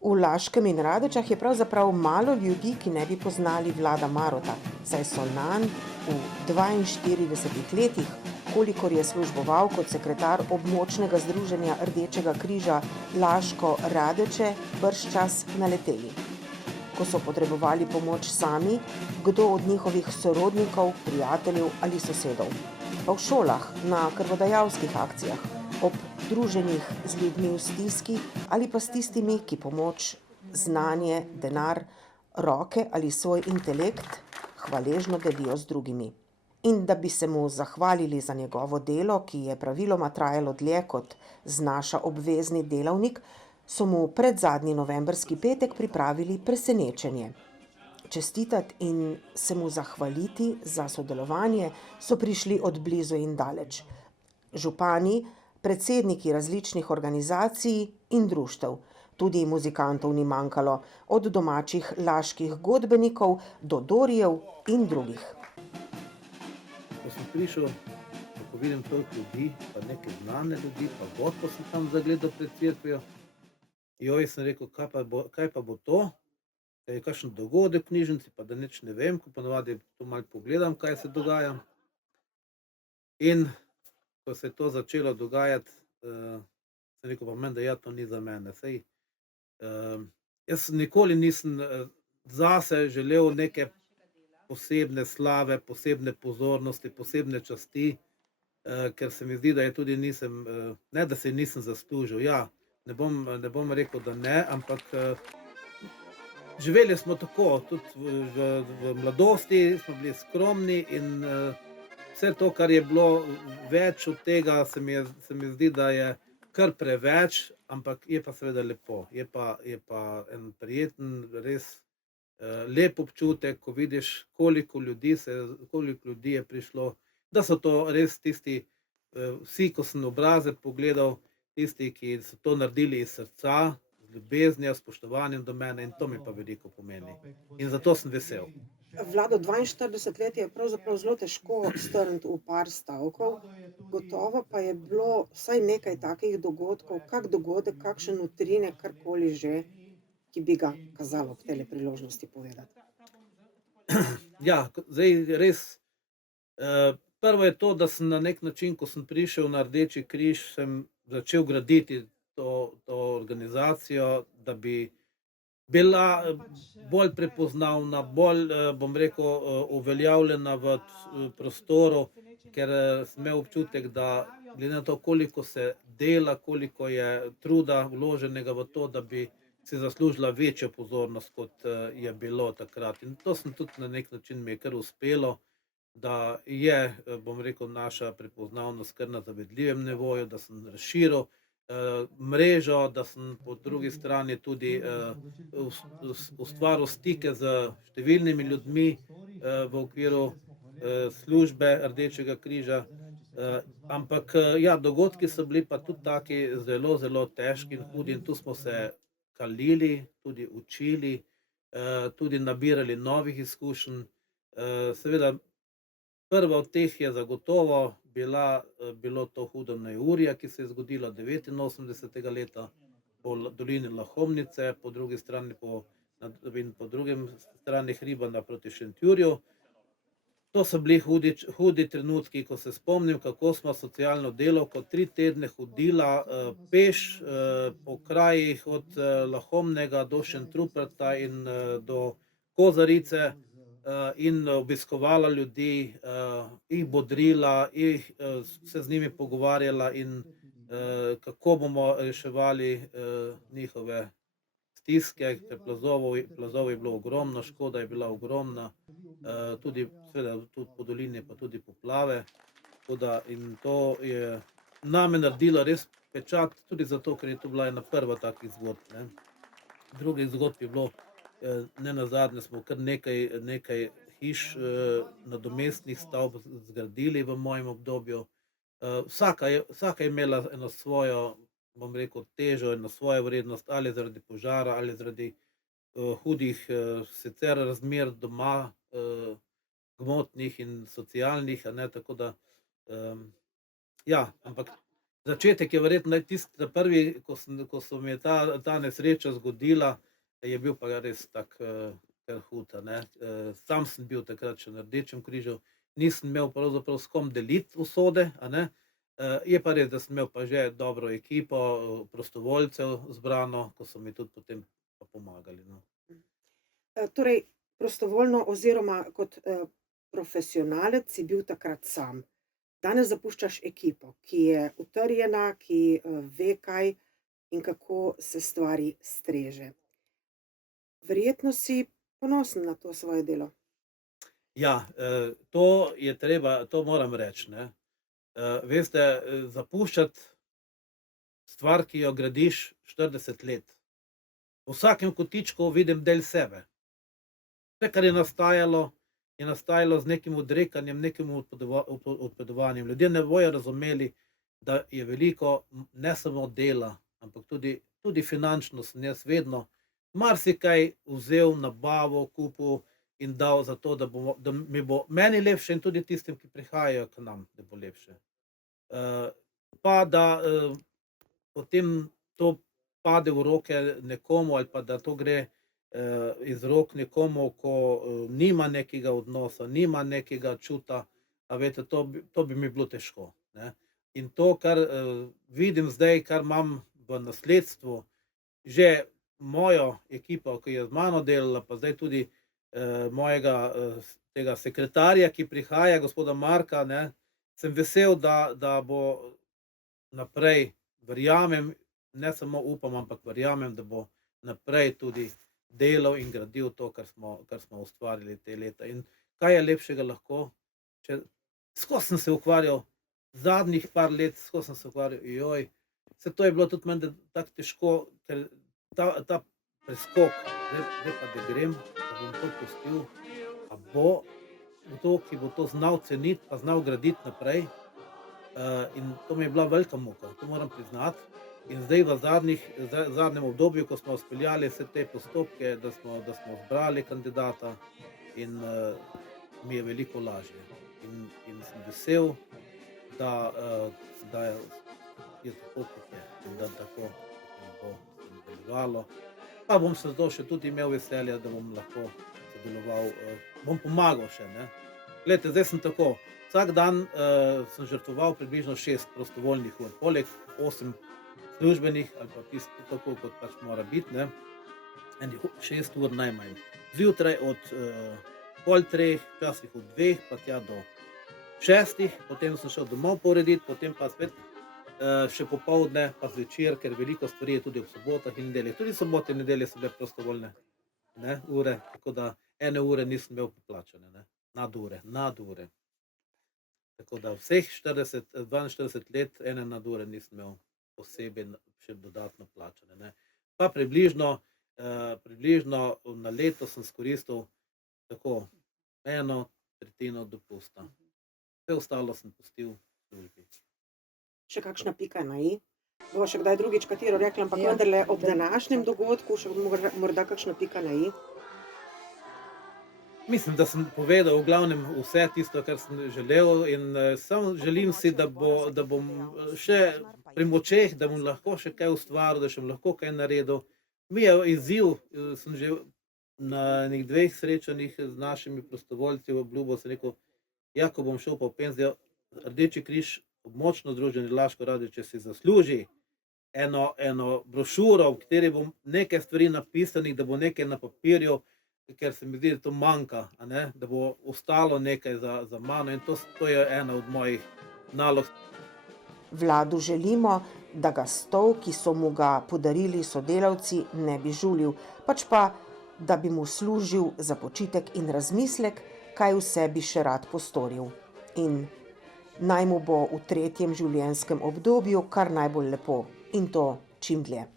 V Laškem in Radečah je pravzaprav malo ljudi, ki ne bi poznali Vlada Marota, saj so nanj v 42 letih, kolikor je služboval kot sekretar območnega združenja Rdečega križa Laško Radeče, bržčas naleteli. Ko so potrebovali pomoč sami, kdo od njihovih sorodnikov, prijateljev ali sosedov. Pa v šolah, na krvodajalskih akcijah, ob druženjih z ljudmi v stiski ali pa s tistimi, ki pomoč, znanje, denar, roke ali svoj intelekt hvaležno delijo z drugimi. In da bi se mu zahvalili za njegovo delo, ki je praviloma trajalo dlje kot znaša obvezni delavnik, so mu predzadnji novembrski petek pripravili presenečenje. Čestitati in se mu zahvaliti za sodelovanje so prišli od blizu in daleč. Župani, predsedniki različnih organizacij in društev, tudi muzikantov ni manjkalo, od domačih laških godbenikov do Dorijev in drugih. Ko sem prišel, ko vidim toliko ljudi, pa neke znane ljudi, pa godbo sem tam zagledal pred cerkvijo. Joj, sem rekel, kaj pa bo to? Da je kakšen dogodek v knjižnici, pa da nič ne vem, ko ponavadi to malo pogledam, kaj se dogaja. In ko se je to začelo dogajati, sem rekel, pa menda ja, to ni za mene. Saj, jaz nikoli nisem zase želel neke posebne slave, posebne pozornosti, posebne časti, ker se mi zdi, da je tudi nisem, ne da se nisem zaslužil, ja, ne bom rekel, da ne, ampak živeli smo tako, tudi v mladosti smo bili skromni in vse to, kar je bilo več od tega, se mi zdi, da je kar preveč, ampak je pa seveda lepo. Je pa en prijeten, res lep občutek, ko vidiš, koliko ljudi je prišlo, da so to res tisti, vsi, ko sem obraze pogledal, tisti, ki so to naredili iz srca, z ljubeznijo, spoštovanjem do mene, in to mi pa veliko pomeni. In zato sem vesel. Vlado, 42 let je pravzaprav zelo težko strniti v par stavkov, gotovo pa je bilo vsaj nekaj takih dogodkov, kak dogodek, kakšen utrinek, karkoli že, ki bi ga kazalo ob tejle priložnosti povedati. Ja, zdaj res, prvo je to, da sem na neki način, ko sem prišel na Rdeči križ, sem začel graditi to organizacijo, da bi bila bolj prepoznavna, bolj, bom rekel, uveljavljena v prostoru, ker sem imel občutek, da glede na to, koliko se dela, koliko je truda vloženega v to, da bi si zaslužila večjo pozornost, kot je bilo takrat. In to sem tudi na neki način mi je kar uspelo, da je, bom rekel, naša prepoznavnost kar na zavidljivem nivoju, da sem razširil mrežo, da sem po drugi strani tudi ustvaril stike s številnimi ljudmi v okviru službe Rdečega križa. Ampak ja, dogodki so bili pa tudi taki zelo, zelo težki in hudi in tu smo se kalili, tudi učili, tudi nabirali novih izkušenj. Seveda prva od teh je zagotovo bilo to hudo neurje, ki se je zgodilo 89. leta po dolini Lahomnice, po drugi strani po drugem strani hriba naproti Šentjurju. To so bili hudi trenutki, ko se spomnim, kako sva socialno delavko 3 tedne hodila peš po krajih od Lahomnega do Šentruperta in do Kozarice, in obiskovala ljudi, jih bodrila, se z njimi pogovarjala in kako bomo reševali njihove stiske, ker plazov je bilo ogromno, škoda je bila ogromna, tudi seveda tudi po dolini pa tudi poplave. Tako da in to je name naredilo res pečat, tudi zato, ker je to bila ena prva takih zgodb, ne. Drugih zgodb je bilo, nenazadnje smo kar nekaj hiš, nadomestnih stavb zgradili v mojem obdobju. Vsaka je imela eno svojo, bom rekel, težo, eno svojo vrednost, ali zaradi požara ali zaradi hudih sicer razmer doma, gmotnih in socialnih, a ne, tako da ja, ampak Začetek je verjetno tisti prvi, ko se mi je ta nesreča zgodila, je bil pa res tak kar hud, a ne. Sam sem bil takrat še na Rdečem križu, nisem imel pravzaprav s kom deliti usode, a ne. Je pa res, da sem imel pa že dobro ekipo, prostovoljcev zbrano, ko so mi tudi potem pa pomagali, no. Torej, prostovoljno oziroma kot, profesionalec si bil takrat sam. Danes zapuščaš ekipo, ki je utrjena, ki, ve, kaj in kako se stvari streže. Verjetno si ponosen na to svoje delo. Ja, to je treba, to moram reči, ne. Veste, zapuščati stvar, ki jo gradiš 40 let. V vsakem kotičku vidim del sebe. Vse, kar je nastajalo z nekim odrekanjem, nekim odpovedovanjem. Ljudje ne bojo razumeli, da je veliko ne samo dela, ampak tudi finančno sem jaz vedno marsikaj vzel, nabavil, kupil in dal za to, da mi bo meni lepše in tudi tistim, ki prihajajo k nam, da bo lepše. Pa da potem to pade v roke nekomu ali pa da to gre iz rok nekomu, ko nima nekega odnosa, nima nekega čuta, a veste, to bi mi bilo težko, ne. In to, kar vidim zdaj, kar imam v nasledstvu, že mojo ekipo, ki je z mano delala, pa zdaj tudi mojega tega sekretarja, ki prihaja, gospoda Marka, ne, sem vesel, da bo naprej, verjamem, ne samo upam, ampak verjamem, da bo naprej tudi delal in gradil to, kar smo ustvarili te leta. In kaj je lepšega lahko, če skozi sem se ukvarjal, zadnjih par let skozi sem se ukvarjal, saj to je bilo tudi menda tako težko, ker ta preskok, zdaj pa da grem, da bom to pustil, a bo kdo, ki bo to znal ceniti pa znal graditi naprej. In to mi je bila velika muka, to moram priznati. In zdaj v zadnjem obdobju, ko smo speljali vse te postopke, da smo zbrali kandidata in mi je veliko lažje. In sem vesel, da je tako, kot je, in da tako bo nadaljevalo. Pa bom se zato še tudi imel veselja, da bom lahko sodeloval, bom pomagal še, ne. Glejte, zdaj sem tako, vsak dan sem žrtvoval približno 6 prostovoljnih ur, poleg 8 službenih ali pa tisto, tako kot pač mora biti, ne, enih 6 ur najmanj. Zjutraj od 2:30, včasih od 2 pa tja do 6, potem sem šel domov pourediti, potem pa spet še popoldne pa zvečer, ker veliko stvari je tudi ob sobotah in nedeljah. Tudi sobote in nedelje so bile prostovoljne, ne, ure, tako da ene ure nisem imel poplačane, ne, nadure. Tako da vseh 42 let ene nadure nisem imel posebej še dodatno plačane, ne. Pa približno na leto sem izkoristil tako 1/3 dopusta. Vse ostalo sem pustil v službi. Še kakšna pika na i? Bova še kdaj drugič katero rekla, ampak vendarle ob današnjem dogodku še morda kakšna pika na i? Mislim, da sem povedal v glavnem vse tisto, kar sem želel in samo želim si, da bom še pri močeh, da bom lahko še kaj ustvaril, da še bom lahko kaj naredil. Mi je izziv, sem že na enih 2 srečanjih z našimi prostovoljci obljubil, sem rekel, ja, ko bom šel pa v penzijo, Rdeči križ, območno združenje Laško radio, če si zasluži eno brošuro, v kateri bom nekaj stvari napisanih, da bo nekaj na papirju, ker se mi zdi, da to manjka, a ne, da bo ostalo nekaj za mano in to je ena od mojih nalog. Vladu želimo, da ga stol, ki so mu ga podarili sodelavci, ne bi žulil, pač pa, da bi mu služil za počitek in razmislek, kaj vse bi še rad postoril. In naj mu bo v 3. življenjskem obdobju kar najbolj lepo in to čim dlje.